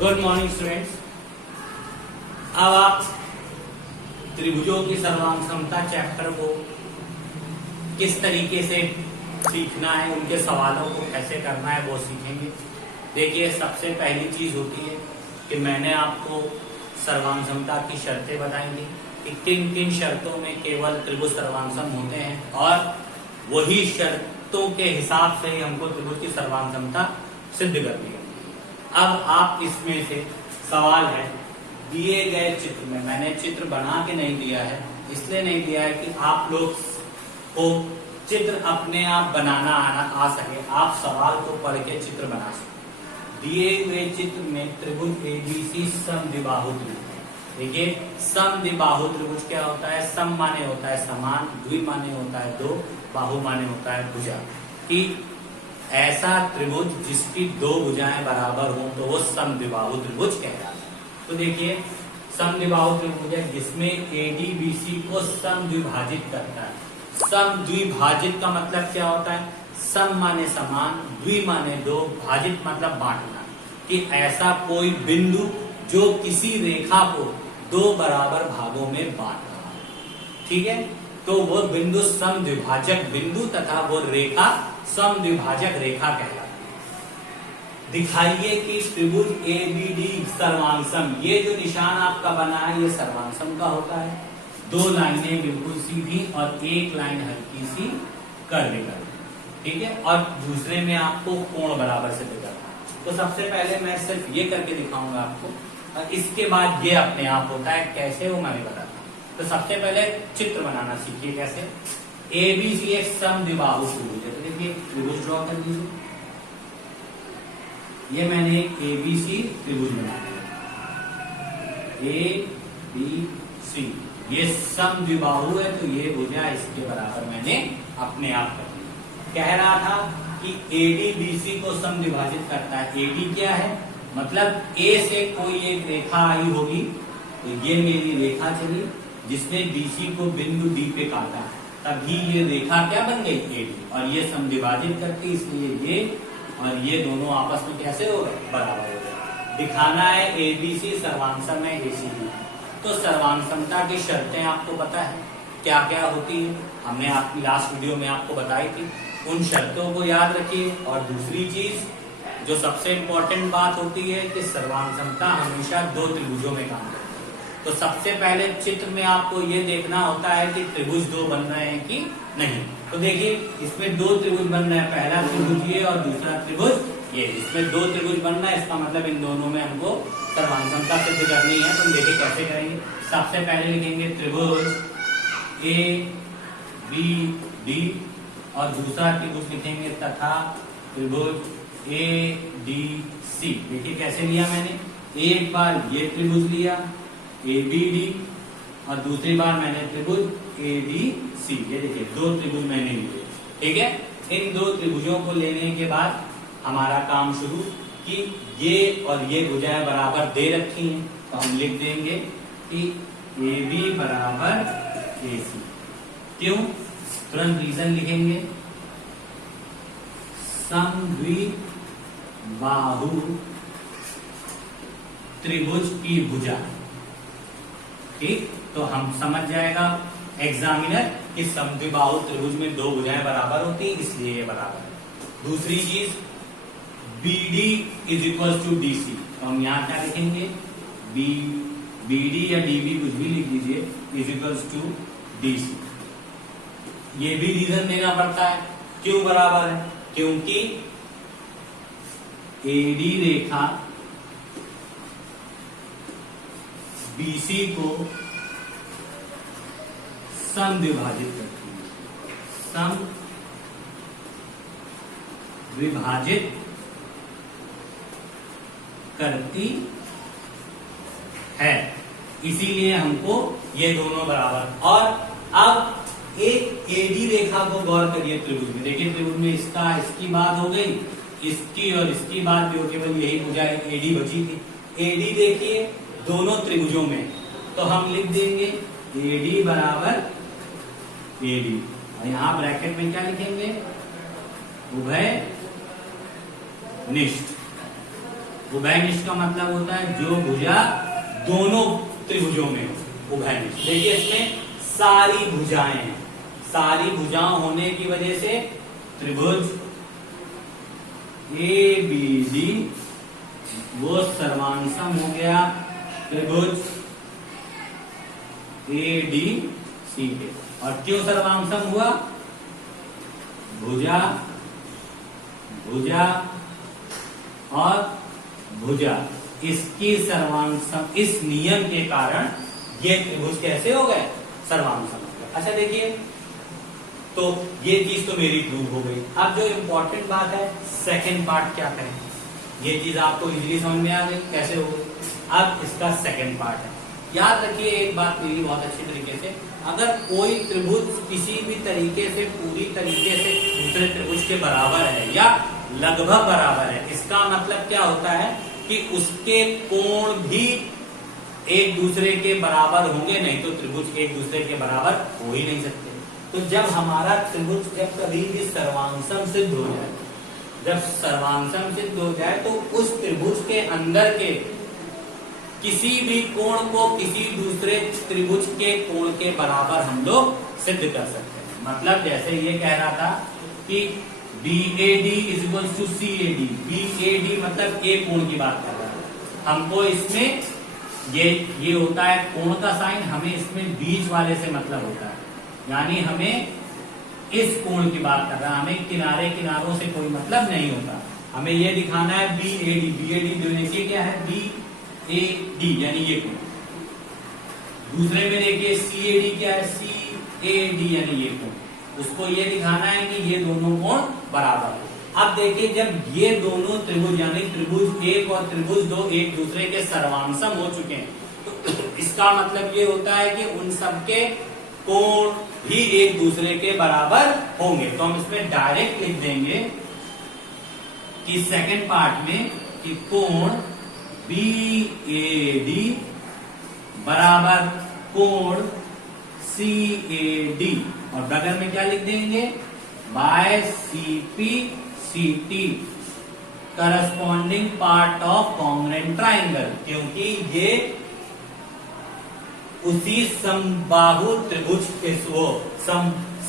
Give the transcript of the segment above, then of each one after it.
Good morning students. अब आप त्रिभुजों की सर्वांग समता चैप्टर को किस तरीके से सीखना है, उनके सवालों को कैसे करना है वो सीखेंगे। देखिए, सबसे पहली चीज होती है कि मैंने आपको सर्वांग समता की शर्तें बताएंगी कि किन किन शर्तों में केवल त्रिभुज सर्वांगसम होते हैं, और वही शर्तों के हिसाब से ही हमको त्रिभुज की सर्वांग समता सिद्ध करनी है। अब आप इसमें से सवाल है, दिए गए चित्र में, मैंने चित्र बना के नहीं दिया है, इसलिए नहीं दिया है कि आप लोग को चित्र अपने आप बनाना आ सके, आप सवाल को पढ़ के चित्र बना सके। दिए हुए चित्र में त्रिभुज एबीसी समद्विबाहु त्रिभुज। देखिए, समद्विबाहु त्रिभुज क्या होता है? सम माने होता है समान, द्वि माने होता है दो, बाहु माने होता है भुजा। कि ऐसा त्रिभुज जिसकी दो भुजाएं बराबर हो तो वो समद्विबाहु त्रिभुज कहलाता है। तो देखिए, समद्विबाहु त्रिभुज है जिसमें एडीबीसी को समद्विभाजित करता है। समद्विभाजित का मतलब क्या होता है? सम माने समान, द्वि माने दो, भाजित मतलब बांटना। कि ऐसा कोई बिंदु जो किसी रेखा को दो बराबर भागों में बांट रहा है, ठीक है, तो वो बिंदु समद्विभाजक बिंदु तथा वो रेखा समद्विभाजक रेखा कहलाती है। दिखाइए कि त्रिभुज एबीडी सर्वांगसम, ये जो निशान आपका बना है ये सर्वांगसम का होता है। दो लाइनें बिल्कुल सीधी और एक लाइन हल्की सी कर्व करनी, ठीक है, और दूसरे में आपको कोण बराबर से करना है। तो सबसे पहले मैं सिर्फ ये करके दिखाऊंगा आपको, और इसके बाद ये अपने आप होता है। कैसे वो मैं भी बताता हूँ। तो सबसे पहले चित्र बनाना सीखिए कैसे। एबीसी एक समद्विबाहु त्रिभुज है। तो देखिए, त्रिभुज ड्रॉ कर लीजिए। ये मैंने एबीसी त्रिभुज बना दिया, ए बी सी, ये समद्विबाहु है तो ये भुजा इसके बराबर मैंने अपने आप कर दिया। कह रहा था कि एडी बीसी को समद्विभाजित करता है। एडी क्या है? मतलब ए से कोई एक रेखा आई होगी, तो ये मेरी रेखा चली जिसने बीसी को बिंदु डी पे काटा, तभी ये रेखा क्या बन गई? एडी, और ये समद्विभाजित करती, इसलिए ये और ये दोनों आपस में कैसे हो गए? बराबर हो गए। दिखाना है एबीसी सर्वांगसम है एसीबी। तो सर्वांगसमता की शर्तें आपको पता है क्या क्या होती है, हमने आपकी लास्ट वीडियो में आपको बताई थी। उन शर्तों को याद रखिए। और दूसरी चीज जो सबसे इंपॉर्टेंट बात होती है कि सर्वांगसमता हमेशा दो त्रिभुजों में काम करती है। तो सबसे पहले चित्र में आपको ये देखना होता है कि त्रिभुज दो बन रहे हैं कि नहीं। तो देखिए, इसमें दो त्रिभुज बन रहे हैं, पहला त्रिभुज ये और दूसरा त्रिभुज ये। इसमें दो त्रिभुज बन रहा है, इसका मतलब इन दोनों में हमको सर्वांगसमता सिद्ध करनी है। तो देखिए कैसे करेंगे। सबसे पहले लिखेंगे त्रिभुज ए बी डी, और दूसरा त्रिभुज लिखेंगे तथा त्रिभुज ए डी सी। देखिए कैसे लिया मैंने, एक बार ये त्रिभुज लिया ए बी डी, और दूसरी बार मैंने त्रिभुज ए डी सी। ये देखिए दो त्रिभुज मैंने लिए, ठीक है। इन दो त्रिभुजों को लेने के बाद हमारा काम शुरू कि ये और ये भुजाएं बराबर दे रखी हैं, तो हम लिख देंगे कि ए बी बराबर ए सी। क्यों? तुरंत रीजन लिखेंगे। समद्विबाहु त्रिभुज की भुजा, ठीक। तो हम समझ जाएगा एग्जामिनर कि समद्विबाहु त्रिभुज में दो भुजाएं बराबर होती है, इसलिए ये बराबर है। दूसरी चीज, BD is equal to DC, तो हम यहाँ क्या लिखेंगे? BD या DB कुछ भी लिख दीजिए, इज इक्वल टू DC। ये भी रीजन देना पड़ता है क्यों बराबर है, क्योंकि AD रेखा BC को समद्विभाजित करती है, समद्विभाजित करती है, इसीलिए हमको ये दोनों बराबर। और अब एक एडी रेखा को गौर करिए त्रिभुज में। देखिए त्रिभुज में इसका इसकी बात हो गई, इसकी और इसकी बात भी हो, केवल यही भुजा एडी बची थी। एडी देखिए दोनों त्रिभुजों में, तो हम लिख देंगे एडी बराबर एडी, और यहाँ ब्रैकेट में क्या लिखेंगे? उभय उभयनिष्ठ। उभयनिष्ठ का मतलब होता है जो भुजा दोनों त्रिभुजों में हो, उभयनिष्ठ। देखिए इसमें सारी भुजाएं हैं, सारी भुजाएं होने की वजह से त्रिभुज ए बी डी वो सर्वांसम हो गया त्रिभुज ए डी सी के। और क्यों सर्वांसम हुआ? भुजा भुजा और भुजा इसकी सर्वांसम, इस नियम के कारण ये त्रिभुज कैसे हो गए? सर्वांसम हो गए। अच्छा देखिए, तो ये चीज तो मेरी प्रूव हो गई। अब जो इंपॉर्टेंट बात है, सेकंड पार्ट क्या करें? ये चीज आपको इजीली समझ में आ गई कैसे हो गई। अब इसका सेकंड पार्ट है। याद रखिए एक बात मेरी बहुत अच्छी तरीके से, अगर कोई त्रिभुज किसी भी तरीके से पूरी तरीके से दूसरे त्रिभुज के बराबर है या लगभग बराबर है, इसका मतलब क्या होता है कि उसके कोण भी एक दूसरे के बराबर होंगे, नहीं तो त्रिभुज एक दूसरे के बराबर हो ही नहीं सकते। तो जब हमारा त्रिभुज जब कभी भी सर्वांसम सिद्ध हो जाए, जब सर्वांसम सिद्ध हो जाए तो उस त्रिभुज के अंदर के किसी भी कोण को किसी दूसरे त्रिभुज के कोण के बराबर हम लोग सिद्ध कर सकते हैं। मतलब जैसे ये कह रहा था कि BAD is equal to CAD, BAD मतलब एक कोण की बात कर रहा है। हमको इसमें ये होता है कोण का साइन, हमें इसमें बीच वाले से मतलब होता है, यानी हमें इस कोण की बात कर रहा है, हमें किनारे किनारों से कोई मतलब नहीं होता। हमें ये दिखाना है BAD, BAD देखिए क्या है, BAD यानी ये कोण। दूसरे में देखिए CAD क्या है, CAD यानी ये कोण। उसको ये दिखाना है कि ये दोनों कोण बराबर है। अब देखिए जब ये दोनों त्रिभुज यानी त्रिभुज 1 और त्रिभुज 2 एक दूसरे के सर्वांसम हो चुके हैं, तो इसका मतलब ये होता है कि उन सबके कोण भी एक दूसरे के बराबर होंगे। तो हम इसमें डायरेक्ट लिख देंगे कि सेकंड पार्ट में कि कोण BAD बराबर कोण CAD, और बगल में क्या लिख देंगे, by CPCT corresponding part of congruent triangle, क्योंकि ये उसी समबाहु त्रिभुज के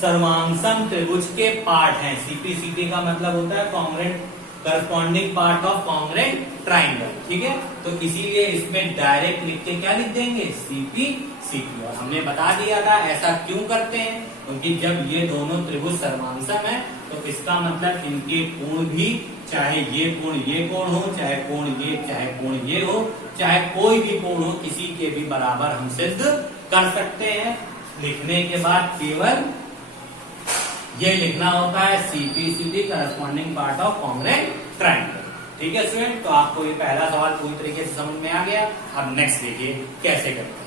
सर्वांसम त्रिभुज के पार्ट हैं। CPCT का मतलब होता है congruent corresponding part of congruent triangle, ठीक है। तो इसीलिए इसमें डायरेक्ट लिख के क्या लिख देंगे, CPCT। और हमने बता दिया था ऐसा क्यों करते हैं, क्योंकि जब ये दोनों त्रिभुज सर्वांसम है तो इसका मतलब इनके कोण भी, चाहे ये कोण हो, चाहे कोण ये हो, चाहे कोई भी कोण हो, किसी के भी बराबर हम सिद्ध कर सकते हैं। लिखने के बाद केवल ये लिखना होता है CPCT corresponding part of congruent triangle, ठीक है स्टूडेंट। तो आपको ये पहला सवाल पूरी तरीके से समझ में आ गया। अब नेक्स्ट देखिए कैसे करते हैं।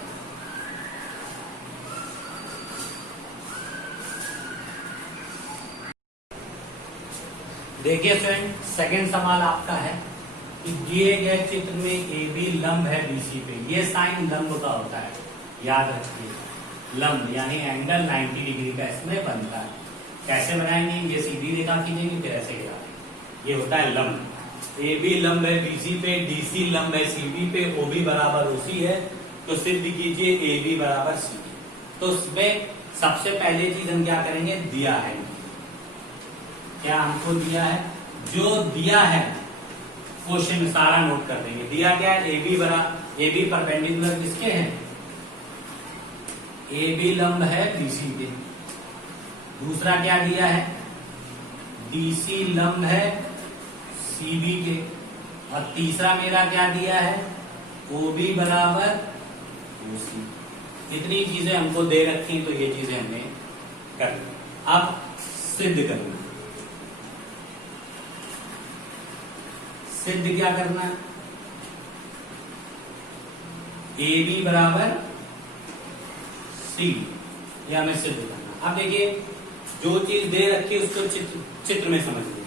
देखिए स्टूडेंट, सेकंड सवाल आपका है कि दिए गए चित्र में AB लंब है BC पे। ये साइन लंब का होता है, याद रखिए, लंब यानी एंगल 90 डिग्री का इसमें बनता है। कैसे बनाएंगे, ये सीधी रेखा खींचेंगे फिर ऐसे गिराएंगे, ये होता है लंब। AB लंब है BC पे, DC लंब है CB पे, OB बराबर OC है, तो सिद्ध कीजिए AB बराबर CB। तो इसमें सबसे पहले चीज हम क्या करेंगे, दिया है, क्या हमको दिया है, जो दिया है क्वेश्चन में सारा नोट कर देंगे। दिया क्या है, AB परपेंडिकुलर किसके हैं, AB लंब है BC के। दूसरा क्या दिया है, DC लंब है CB के। और तीसरा मेरा क्या दिया है, OB बराबर OC। इतनी चीजें हमको दे रखी, तो ये चीजें हमने कर ली। अब सिद्ध करना, सिद्ध क्या करना है, AB बराबर C, यह हमें सिद्ध करना। अब देखिए जो चीज दे रखी है उसको चित्र में समझिए।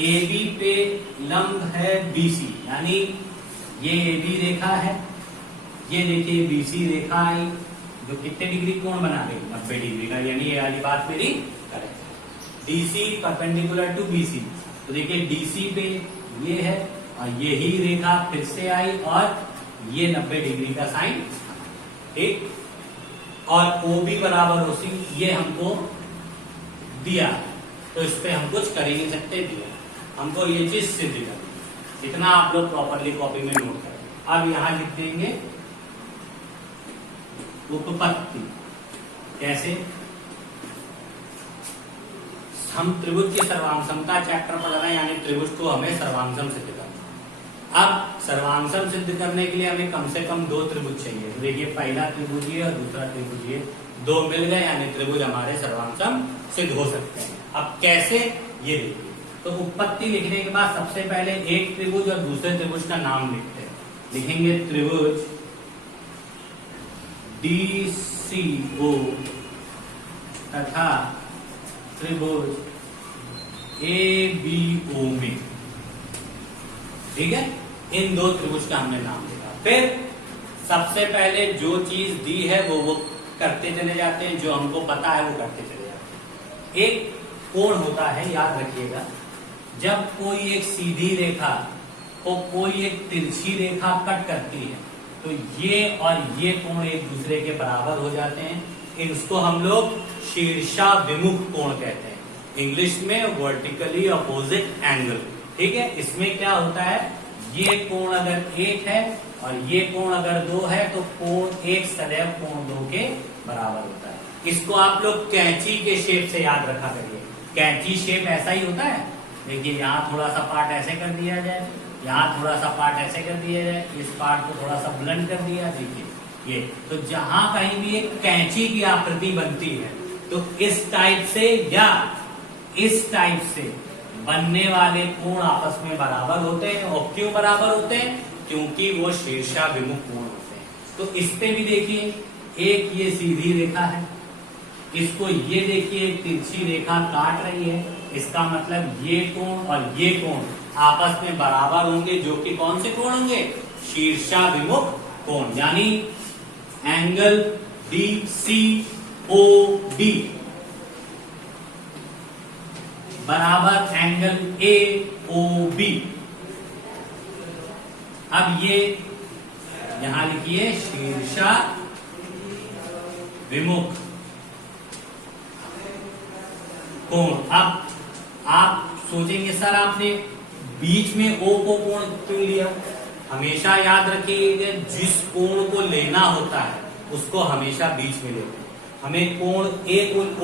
AB पे लंब है BC, यानी ये AB रेखा है, ये देखिए BC रेखा आई, जो कितने डिग्री कोण बना गई, 90 डिग्री का, यानी ये वाली बात मेरी करेक्ट है। DC परपेंडिकुलर टू BC, तो देखिए DC पे ये है, और यही रेखा फिर से आई और ये 90 डिग्री का साइन, ठीक। और OB बराबर OC ये हमको दिया, तो इस पे हम कुछ कर ही नहीं सकते, दिया हमको ये चीज सिद्ध करनी। इतना आप लोग प्रॉपरली कॉपी में नोट करें। अब यहां लिख देंगे उपपत्ति। कैसे? हम त्रिभुज की सर्वांगसमता चैप्टर पढ़ रहे हैं, यानी त्रिभुज को हमें सर्वांगसम सिद्ध करना। अब सर्वांगसम सिद्ध करने के लिए हमें कम से कम 2 त्रिभुज चाहिए। तो देखिए पहला त्रिभुज ये और दूसरा त्रिभुज ये, 2 मिल गए यानी त्रिभुज हमारे सर्वांगसम सिद्ध हो सकते हैं। अब कैसे, ये देखिए। तो उत्पत्ति लिखने के बाद सबसे पहले एक त्रिभुज और दूसरे त्रिभुज का नाम लिखते हैं। लिखेंगे त्रिभुज DCO तथा त्रिभुज ABO में, ठीक है। इन 2 त्रिभुज का हमने नाम लिखा। फिर सबसे पहले जो चीज दी है वो करते चले जाते हैं, जो हमको पता है वो करते चले जाते हैं। एक कोण होता है, याद रखिएगा, जब कोई एक सीधी रेखा को कोई एक तिरछी रेखा कट करती है तो ये और ये कोण एक दूसरे के बराबर हो जाते हैं। इसको हम लोग शीर्षाभिमुख कोण कहते हैं, इंग्लिश में वर्टिकली अपोजिट एंगल, ठीक है। इसमें क्या होता है, ये कोण अगर 1 है और ये कोण अगर 2 है तो कोण 1 सदैव कोण 2 के बराबर होता है। इसको आप लोग कैंची के शेप से याद रखा करिए। कैंची शेप ऐसा ही होता है, देखिए यहाँ थोड़ा सा पार्ट ऐसे कर दिया जाए, यहाँ थोड़ा सा पार्ट ऐसे कर दिया जाए, इस पार्ट को थोड़ा सा ब्लंट कर दिया, देखिए ये। तो जहां कहीं भी एक कैंची की आकृति बनती है तो इस टाइप से या इस टाइप से बनने वाले कोण आपस में बराबर होते हैं। और क्यों बराबर होते हैं? क्योंकि वो शीर्षाभिमुख कोण होते हैं। तो इस पे भी देखिए, एक ये सीधी रेखा है, इसको ये देखिए एक तिरछी रेखा काट रही है, इसका मतलब ये कोण और ये कोण आपस में बराबर होंगे, जो कि कौन से कोण होंगे? शीर्षाभिमुख कोण, यानी एंगल DCOB बराबर एंगल AOB। अब ये यहां लिखिए शीर्षाभिमुख कोण। अब आप सोचेंगे सर आपने बीच में O को कोण क्यों लिया? हमेशा याद रखिएगा, जिस कोण को लेना होता है उसको हमेशा बीच में लेते हैं। हमें कोण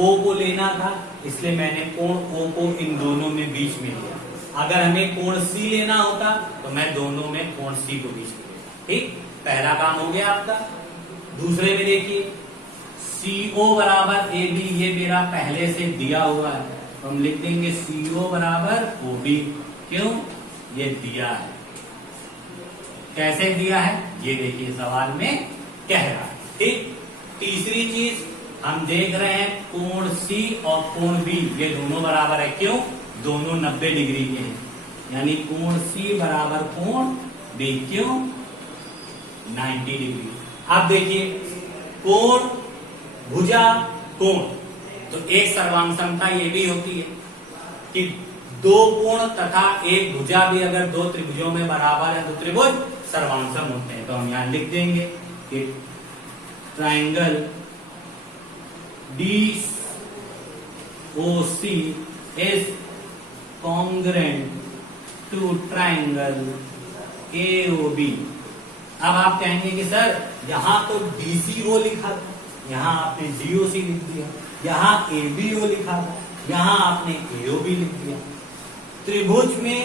O को लेना था, इसलिए मैंने कोण O को इन दोनों में बीच में लिया। अगर हमें कोण C लेना होता तो मैं दोनों में कोण C को बीच में लेता। ठीक, पहला काम हो गया आपका। दूसरे में देखिए CO बराबर AB, ये मेरा पहले से दिया हुआ है, तो हम लिख देंगे CO बराबर OB। क्यों? ये दिया है। कैसे दिया है ये देखिए सवाल में कह रहा है। ठीक, तीसरी चीज हम देख रहे हैं कोण C और कोण B ये दोनों बराबर है। क्यों? दोनों 90 डिग्री के हैं, यानी कोण C बराबर कोण B। क्यों? 90 डिग्री। अब देखिए कोण भुजा कोण, तो एक सर्वांग समता ये भी होती है कि दो कोण तथा एक भुजा भी अगर दो त्रिभुजों में बराबर है तो त्रिभुज सर्वांगसम होते हैं। तो हम यहां लिख देंगे कि triangle DOC is congruent to triangle AOB। अब आप कहेंगे कि सर यहां तो DCO लिखा था, यहां आपने DOC लिख दिया, यहां ABO लिखा था, यहां आपने AOB लिख दिया। त्रिभुज में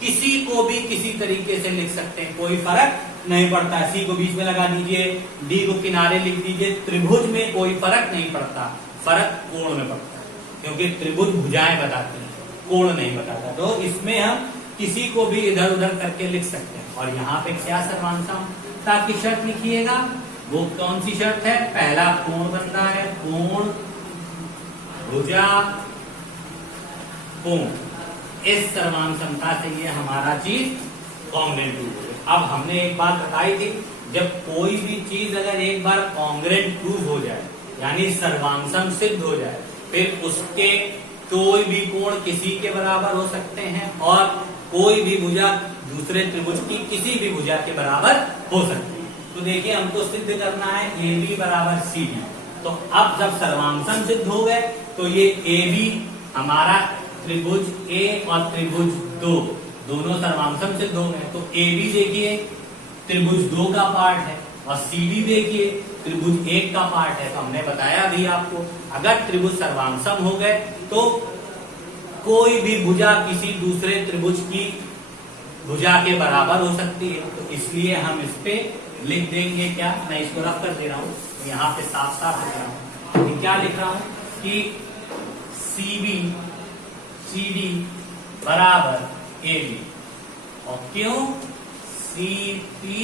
किसी को भी किसी तरीके से लिख सकते हैं, कोई फर्क नहीं पड़ता। C को बीच में लगा दीजिए, D को किनारे लिख दीजिए, त्रिभुज में कोई फर्क नहीं पड़ता, फर्क कोण में पड़ता है, क्योंकि त्रिभुज भुजाएं बताते हैं, कोण नहीं बताता। तो इसमें हम किसी को भी इधर उधर करके लिख सकते हैं। और यहाँ पे क्या सर्वांगसमता की शर्त लिखिएगा, वो कौन सी शर्त है? पहला कोण बन रहा है, कोण भुजा कोण, इस सर्वांगसमता से ये हमारा चीज कॉन्ग्रुएंट प्रूव हो। अब हमने एक बात बताई थी, जब कोई भी चीज अगर एक बार कॉन्ग्रुएंट प्रूव हो जाए यानी सर्वांगसम सिद्ध हो जाए, फिर उसके कोई भी कोण किसी के बराबर हो सकते हैं और कोई भी भुजा दूसरे त्रिभुज की किसी भी भुजा के बराबर हो सकती है। तो देखिए हमको सिद्ध करना है ए बी बराबर सी डी। तो अब जब सर्वांगसम सिद्ध हो गए तो ये ए बी हमारा त्रिभुज ए और त्रिभुज दो दोनों सर्वांगसम सिद्ध हो गए। तो ए बी देखिए त्रिभुज 2 का पार्ट है और सी डी देखिए त्रिभुज 1 का पार्ट है। तो हमने बताया भी आपको अगर त्रिभुज सर्वांगसम हो गए तो कोई भी भुजा किसी दूसरे त्रिभुज की भुजा के बराबर हो सकती है। तो इसलिए हम इस पे लिख देंगे क्या, मैं इसको रफ कर दे रहा हूं, तो यहाँ पे साफ साफ लिख रहा हूं। क्या लिख रहा हूं कि सी बी सी डी बराबर ए बी। और क्यों C P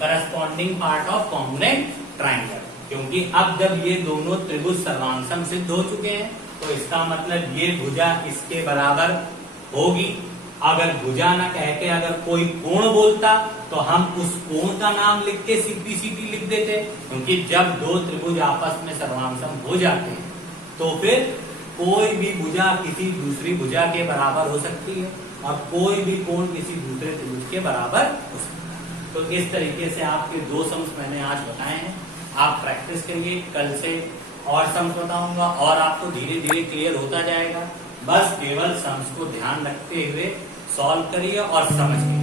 corresponding part of congruent triangle, क्योंकि अब जब ये दोनों त्रिभुज सर्वांगसम सिद्ध हो चुके हैं तो इसका मतलब ये भुजा इसके बराबर होगी। अगर भुजा न कह के अगर कोई कोण बोलता तो हम उस कोण का नाम लिख के सीपी लिख देते, क्योंकि जब दो त्रिभुज आपस में सर्वांगसम हो जाते हैं तो फिर कोई भी भुजा किसी दूसरी भुजा के बराबर हो सकती है और कोई भी कोण किसी दूसरे त्रिभुज के बराबर हो सकता है। तो इस तरीके से आपके दो सम्स मैंने आज बताए हैं, आप प्रैक्टिस करिए। कल से और सम्स बताऊंगा और आपको धीरे धीरे क्लियर होता जाएगा। बस केवल सम्स को ध्यान रखते हुए सॉल्व करिए और समझिए।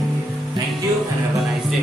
Thank you and have a nice day.